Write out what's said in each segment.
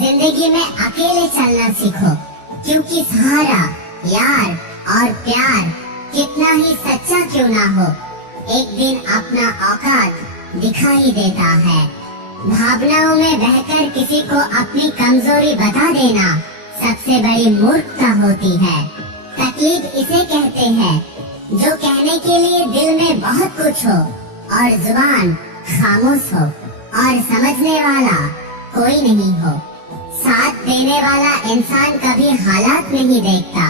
जिंदगी में अकेले चलना सीखो, क्योंकि सहारा, यार और प्यार कितना ही सच्चा क्यों ना हो, एक दिन अपना औकात दिखाई देता है। भावनाओं में बहकर किसी को अपनी कमजोरी बता देना सबसे बड़ी मूर्खता होती है। तकलीफ इसे कहते हैं जो कहने के लिए दिल में बहुत कुछ हो और जुबान खामोश हो और समझने वाला कोई नहीं हो। साथ देने वाला इंसान कभी हालात नहीं देखता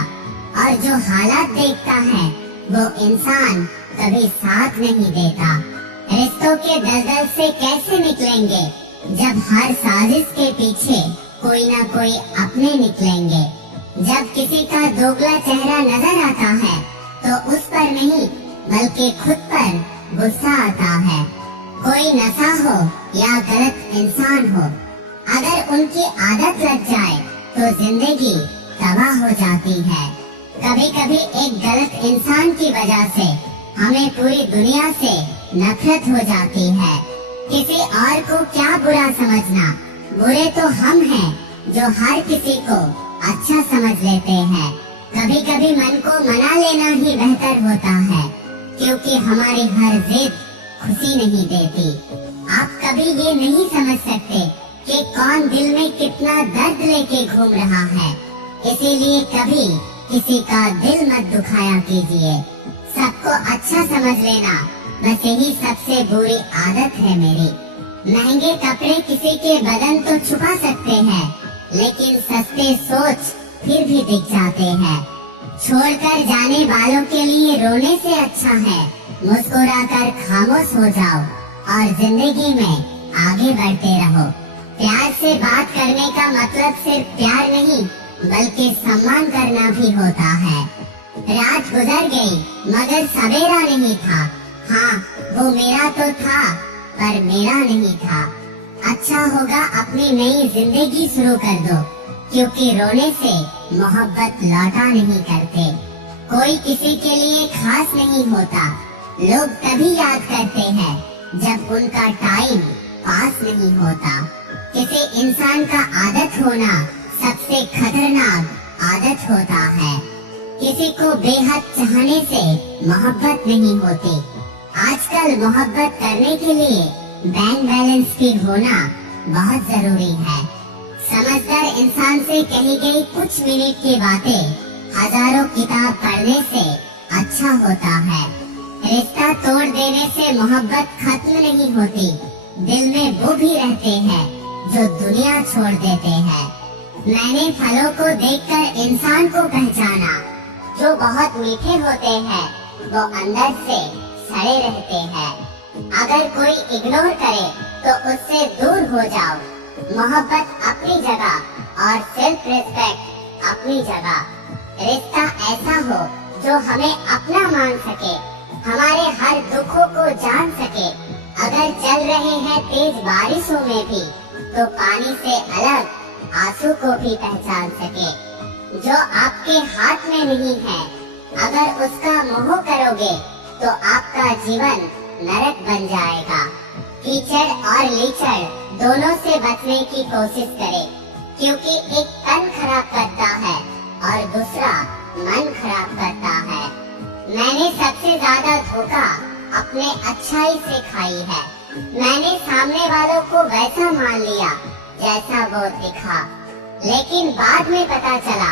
और जो हालात देखता है वो इंसान कभी साथ नहीं देता। रिश्तों के दलदल से कैसे निकलेंगे जब हर साजिश के पीछे कोई ना कोई अपने निकलेंगे। जब किसी का दोगला चेहरा नजर आता है तो उस पर नहीं बल्कि खुद पर गुस्सा आता है। कोई नशा हो या गलत इंसान हो, अगर उनकी आदत लग जाए तो जिंदगी तबाह हो जाती है। कभी कभी एक गलत इंसान की वजह से हमें पूरी दुनिया से नफरत हो जाती है। किसी और को क्या बुरा समझना, बुरे तो हम हैं जो हर किसी को अच्छा समझ लेते हैं। कभी कभी मन को मना लेना ही बेहतर होता है, क्योंकि हमारी हर जिद खुशी नहीं देती। आप कभी ये नहीं समझ सकते कि कौन दिल में कितना दर्द लेके घूम रहा है, इसीलिए कभी किसी का दिल मत दुखाया कीजिए। सबको अच्छा समझ लेना बस यही सबसे बुरी आदत है मेरी। महंगे कपड़े किसी के बदन तो छुपा सकते हैं, लेकिन सस्ते सोच फिर भी दिख जाते हैं। छोड़कर जाने वालों के लिए रोने से अच्छा है मुस्कुराकर खामोश हो जाओ और जिंदगी में आगे बढ़ते रहो। प्यार से बात करने का मतलब सिर्फ प्यार नहीं बल्कि सम्मान करना भी होता है। रात गुजर गई मगर सवेरा नहीं था। हाँ, वो मेरा तो था पर मेरा नहीं था। अच्छा होगा अपनी नई जिंदगी शुरू कर दो, क्योंकि रोने से मोहब्बत लौटा नहीं करते। कोई किसी के लिए खास नहीं होता, लोग तभी याद करते हैं जब उनका टाइम पास नहीं होता। किसी इंसान का आदत होना सबसे खतरनाक आदत होता है। किसी को बेहद चाहने से मोहब्बत नहीं होती। आजकल मोहब्बत करने के लिए बैंक बैलेंस भी होना बहुत जरूरी है। समझदार इंसान से कही गई कुछ मिनट की बातें हजारों किताब पढ़ने से अच्छा होता है। रिश्ता तोड़ देने से मोहब्बत खत्म नहीं होती, दिल में वो भी रहते हैं जो दुनिया छोड़ देते हैं। मैंने फलों को देखकर इंसान को पहचाना, जो बहुत मीठे होते हैं वो अंदर से सड़े रहते हैं। अगर कोई इग्नोर करे तो उससे दूर हो जाओ। मोहब्बत अपनी जगह और सेल्फ रिस्पेक्ट अपनी जगह। रिश्ता ऐसा हो जो हमें अपना मान सके, हमारे हर दुखों को जान सके। अगर चल रहे हैं तेज बारिशों में भी तो पानी से अलग आंसू को भी पहचान सके। जो आपके हाथ में नहीं है, अगर उसका मोह करोगे तो आपका जीवन नरक बन जाएगा। कीचड़ और लीचड़ दोनों से बचने की कोशिश करें, क्योंकि एक तन खराब करता है और दूसरा मन खराब करता है। मैंने सबसे ज्यादा धोखा अपने अच्छाई से खाई है। मैंने सामने वालों को वैसा मान लिया जैसा वो दिखा, लेकिन बाद में पता चला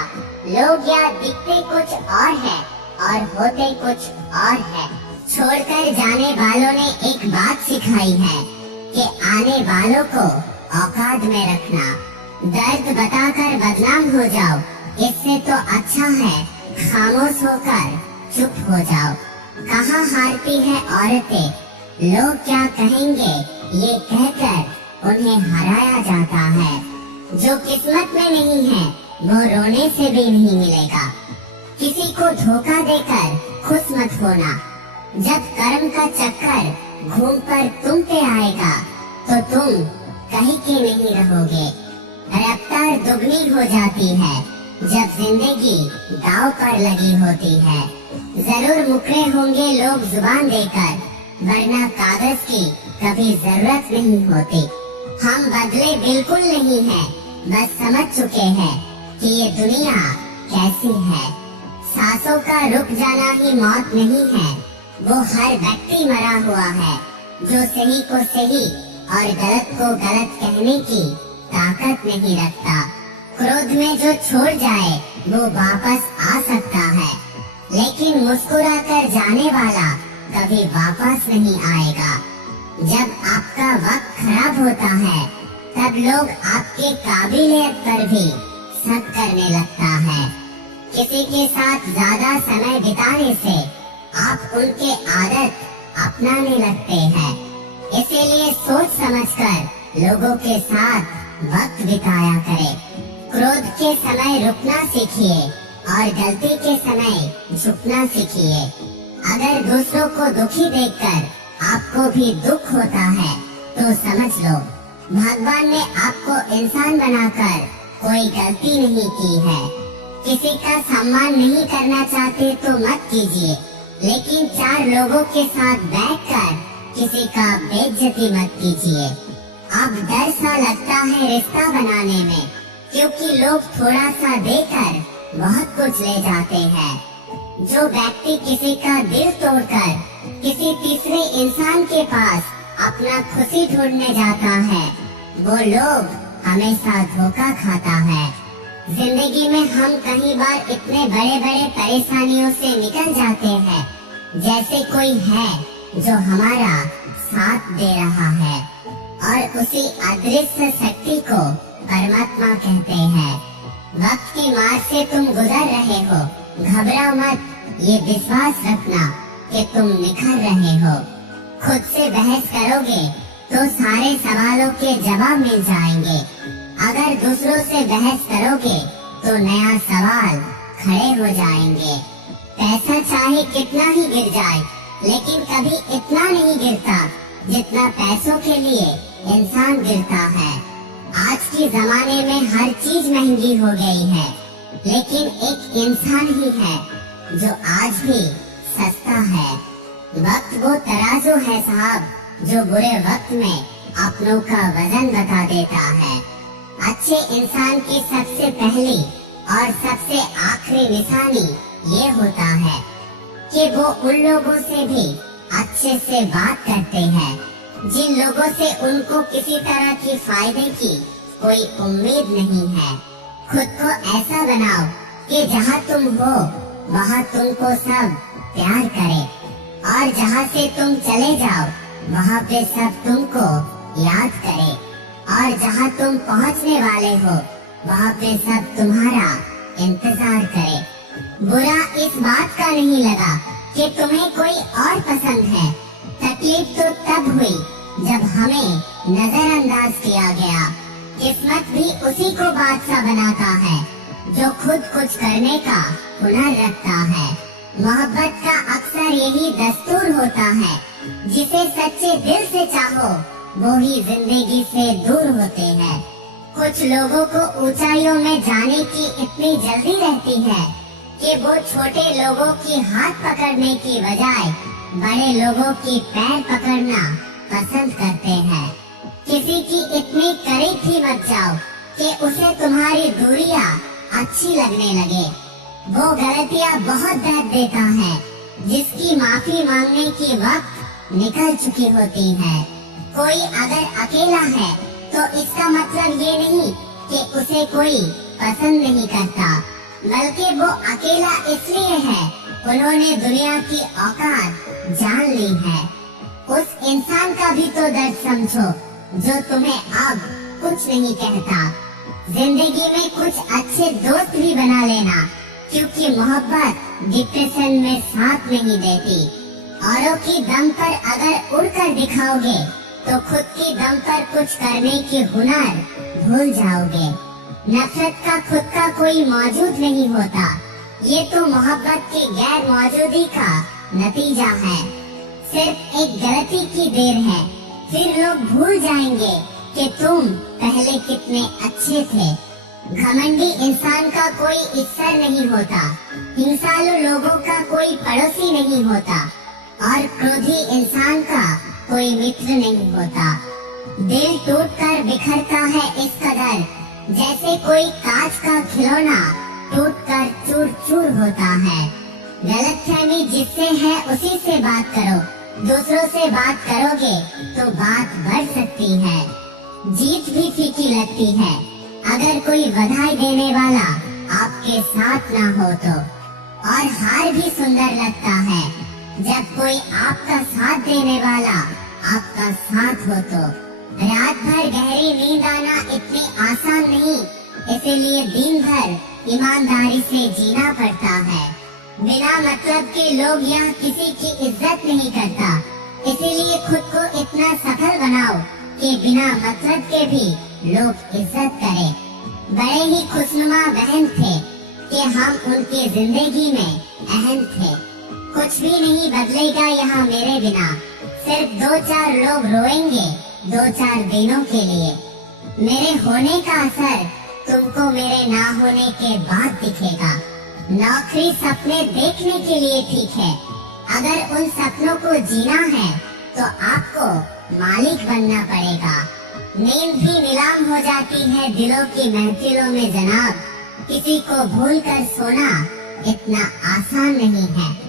लोग या दिखते कुछ और है और होते कुछ और है। छोड़कर जाने वालों ने एक बात सिखाई है कि आने वालों को औकात में रखना। दर्द बताकर बदनाम हो जाओ, इससे तो अच्छा है खामोश होकर चुप हो जाओ। कहाँ हारती है औरतें, लोग क्या कहेंगे ये कहकर उन्हें हराया जाता है। जो किस्मत में नहीं है वो रोने से भी नहीं मिलेगा। किसी को धोखा देकर खुश मत होना। जब कर्म का चक्कर घूम कर तुम पे आएगा तो तुम कहीं के नहीं रहोगे। रफ्तार दुगनी हो जाती है जब जिंदगी दांव पर लगी होती है। जरूर मुकरे होंगे लोग जुबान देकर, वरना कागज की कभी जरूरत नहीं होती। हम बदले बिल्कुल नहीं हैं, बस समझ चुके हैं कि ये दुनिया कैसी है। सांसों का रुक जाना ही मौत नहीं है, वो हर व्यक्ति मरा हुआ है जो सही को सही और गलत को गलत कहने की ताकत नहीं रखता। क्रोध में जो छोड़ जाए वो वापस आ सकता है, लेकिन मुस्कुरा कर जाने वाला कभी वापस नहीं आएगा। जब आपका वक्त खराब होता है तब लोग आपके काबिलियत पर भी शक करने लगता है। किसी के साथ ज्यादा समय बिताने से आप उनके आदत अपनाने लगते हैं, इसीलिए सोच समझकर लोगों के साथ वक्त बिताया करें। क्रोध के समय रुकना सीखिए और गलती के समय झुकना सीखिए। अगर दूसरों को दुखी देखकर आपको भी दुख होता है तो समझ लो भगवान ने आपको इंसान बनाकर कोई गलती नहीं की है। किसी का सम्मान नहीं करना चाहते तो मत कीजिए, लेकिन चार लोगों के साथ बैठकर किसी का बेइज्जती मत कीजिए। अब डर सा लगता है रिश्ता बनाने में, क्योंकि लोग थोड़ा सा देकर बहुत कुछ ले जाते हैं। जो व्यक्ति किसी का दिल तोड़कर किसी तीसरे इंसान के पास अपना खुशी ढूंढने जाता है, वो लोग हमेशा धोखा खाता है। जिंदगी में हम कई बार इतने बड़े बड़े परेशानियों से निकल जाते हैं जैसे कोई है जो हमारा साथ दे रहा है, और उसी अदृश्य शक्ति को परमात्मा कहते हैं। वक्त की मार से तुम गुजर रहे हो, घबराओ मत, ये विश्वास रखना कि तुम निखर रहे हो। खुद से बहस करोगे तो सारे सवालों के जवाब मिल जाएंगे। अगर दूसरों से बहस करोगे तो नया सवाल खड़े हो जाएंगे। पैसा चाहे कितना ही गिर जाए, लेकिन कभी इतना नहीं गिरता जितना पैसों के लिए इंसान गिरता है। आज के जमाने में हर चीज महंगी हो गई है, लेकिन एक इंसान ही है जो आज भी सस्ता है। वक्त वो तराजू है साहब, जो बुरे वक्त में अपनों का वजन बता देता है। अच्छे इंसान की सबसे पहली और सबसे आखिरी निशानी ये होता है कि वो उन लोगों से भी अच्छे से बात करते हैं जिन लोगों से उनको किसी तरह की फायदे की कोई उम्मीद नहीं है। खुद को ऐसा बनाओ कि जहाँ तुम हो वहाँ तुमको सब प्यार करे, और जहाँ से तुम चले जाओ वहाँ पे सब तुमको याद करे, और जहाँ तुम पहुँचने वाले हो वहाँ पे सब तुम्हारा इंतजार करे। बुरा इस बात का नहीं लगा कि तुम्हें कोई और पसंद है, तकलीफ तो तब हुई जब हमें नजरअंदाज किया गया। किस्मत भी उसी को बादशाह बनाता है जो खुद कुछ करने का हुनर रखता है। मोहब्बत का अक्सर यही दस्तूर होता है, जिसे सच्चे दिल से चाहो वो ही जिंदगी से दूर होते हैं। कुछ लोगों को ऊंचाइयों में जाने की इतनी जल्दी रहती है कि वो छोटे लोगों की हाथ पकड़ने की बजाय बड़े लोगों की पैर पकड़ना पसंद करते हैं। किसी की इतनी करीब भी मत जाओ कि उसे तुम्हारी दूरियां अच्छी लगने लगे। वो गलतियां बहुत दर्द देता है जिसकी माफी मांगने की वक्त निकल चुकी होती है। कोई अगर अकेला है तो इसका मतलब ये नहीं कि उसे कोई पसंद नहीं करता, बल्कि वो अकेला इसलिए है उन्होंने दुनिया की औकात जान ली है। उस इंसान का भी तो दर्द समझो जो तुम्हें अब कुछ नहीं कहता। जिंदगी में कुछ अच्छे दोस्त भी बना लेना, क्योंकि मोहब्बत डिप्रेशन में साथ नहीं देती। औरों की दम पर अगर उड़कर दिखाओगे तो खुद की दम पर कुछ करने की हुनर भूल जाओगे। नफरत का खुद का कोई मौजूद नहीं होता, ये तो मोहब्बत की गैर मौजूदी का नतीजा है। सिर्फ एक गलती की देर है, फिर लोग भूल जाएंगे कि तुम पहले कितने अच्छे थे। घमंडी इंसान का कोई ईश्वर नहीं होता, हिंसालु लोगों का कोई पड़ोसी नहीं होता, और क्रोधी इंसान का कोई मित्र नहीं होता। दिल टूटकर बिखरता है इस कदर जैसे कोई कांच का खिलौना टूटकर चूर चूर होता है। गलतफहमी जिससे है उसी से बात करो। दूसरों से बात करोगे तो बात बढ़ सकती है। जीत भी फीकी लगती है अगर कोई बधाई देने वाला आपके साथ ना हो तो। और हार भी सुंदर लगता है जब कोई आपका साथ देने वाला आपका साथ हो तो। रात भर गहरी नींद आना इतनी आसान नहीं, इसीलिए दिन भर ईमानदारी से जीना पड़ता है। बिना मतलब के लोग यहाँ किसी की इज्जत नहीं करता, इसीलिए खुद को इतना सफल बनाओ कि बिना मतलब के भी लोग इज्जत करें। बड़े ही खुशनुमा बहन थे कि हम उनकी जिंदगी में अहम थे। कुछ भी नहीं बदलेगा यहाँ मेरे बिना, सिर्फ 2-4 लोग रोएंगे 2-4 दिनों के लिए। मेरे होने का असर तुमको मेरे ना होने के बाद दिखेगा। नौकरी सपने देखने के लिए ठीक है, अगर उन सपनों को जीना है तो आपको मालिक बनना पड़ेगा। नींद भी नीलाम हो जाती है दिलों की महफिलों में जनाब, किसी को भूल कर सोना इतना आसान नहीं है।